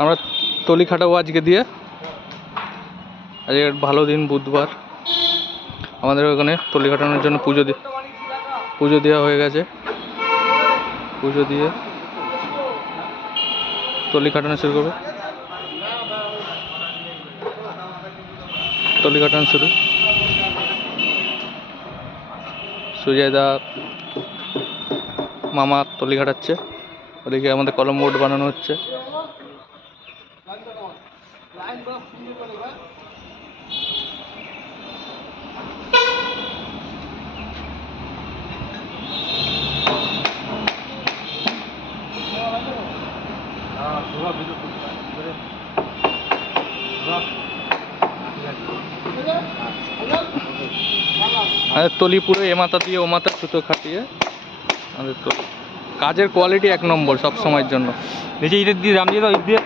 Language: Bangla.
আমরা তলি খাটাবো আজকে দিয়ে। আজকে ভালো দিন, বুধবার। আমাদের ওখানে তলি খাটানোর জন্য পুজো দেওয়া হয়ে গেছে। পুজো দিয়ে তলি খাটানো শুরু করবো। তলি কাটানো শুরু। সুজয় দা মামা তলি কাটাচ্ছে, ওদিকে আমাদের কলম বোর্ড বানানো হচ্ছে। তলি পুরো এ মাথা দিয়ে ও মাথা সুতো খাটিয়ে আমাদের তলি। কাজের কোয়ালিটি এক নম্বর সব সময়ের জন্য। নিচে ইটের দিয়ে দাম দিয়ে দাও, ইট দিয়ে